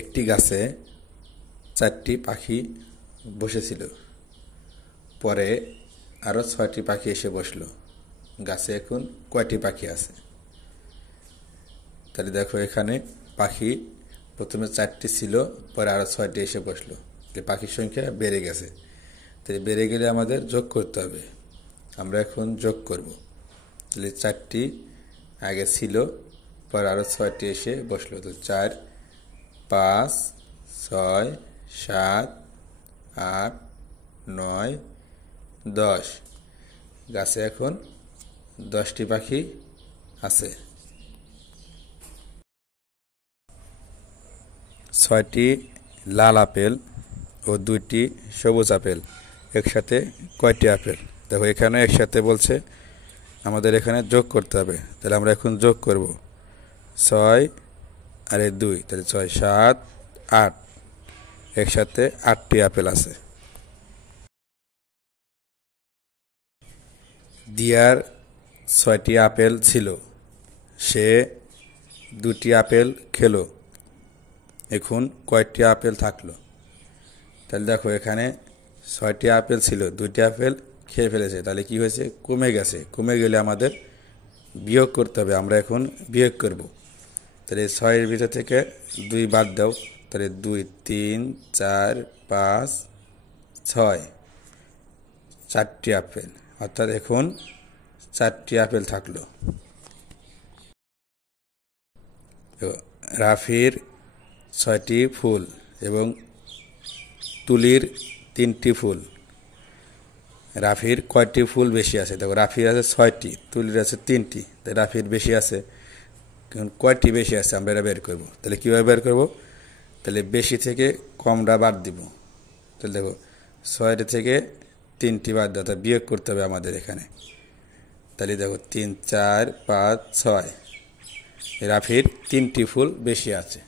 একটি গাছে 4টি পাখি বসেছিল। পরে আরো 6টি পাখি এসে বসলো। গাছে এখন কয়টি পাখি আছে? তাহলে দেখো এখানে পাখি প্রথমে 4টি ছিল, পরে আরো 6টি এসে বসলো। পাখির সংখ্যা বেড়ে গেছে। তাহলে বেড়ে গেলে আমাদের যোগ করতে হবে। আমরা এখন যোগ করব। তাহলে 4টি আগে ছিল, পরে আরো 6টি এসে বসলো। তো 4, 5, 6, 7, 8, 9, 10। গাছে এখন 10টি পাখি আছে। 6টি লাল আপেল ও 2টি সবুজ আপেল একসাথে কয়টি আপেল? দেখো এখানে একসাথে বলছে, আমাদের এখানে যোগ করতে হবে। তাহলে আমরা এখন যোগ করব। 6 আর 2, তাহলে 6, 7, 8। একসাথে 8টি আপেল আছে। দিয়ার 6টি আপেল ছিল, সে 2টি আপেল খেলো। এখন কয়টি আপেল থাকলো? তাহলে দেখো এখানে 6টি আপেল ছিল, 2টি আপেল খেয়ে ফেলেছে। তাহলে কি হয়েছে? কমে গেছে। কমে গেলে আমাদের বিয়োগ করতে হবে। আমরা এখন বিয়োগ করব। তাহলে 6-এর ভিতর থেকে 2 বাদ দাও। তাহলে 2, 3, 4, 5, 6, 4টি আপেল। অর্থাৎ এখন 4টি আপেল থাকলো। রাফির 6টি ফুল এবং তুলির 3টি ফুল। রাফির কয়টি ফুল বেশি আছে? দেখো রাফির আছে 6টি, তুলির আছে 3টি। তাই রাফির বেশি আছে। কয়টি বেশি আছে আমরা এটা বের করব। তাহলে কীভাবে বের করব? তাহলে বেশি থেকে কমটা বাদ দিব। তাহলে দেখো 6টি থেকে 3টি বাদ দেওয়া, তা বিয়োগ করতে হবে আমাদের এখানে। তাহলে দেখো 3, 4, 5, 6। রাফির 3টি ফুল বেশি আছে।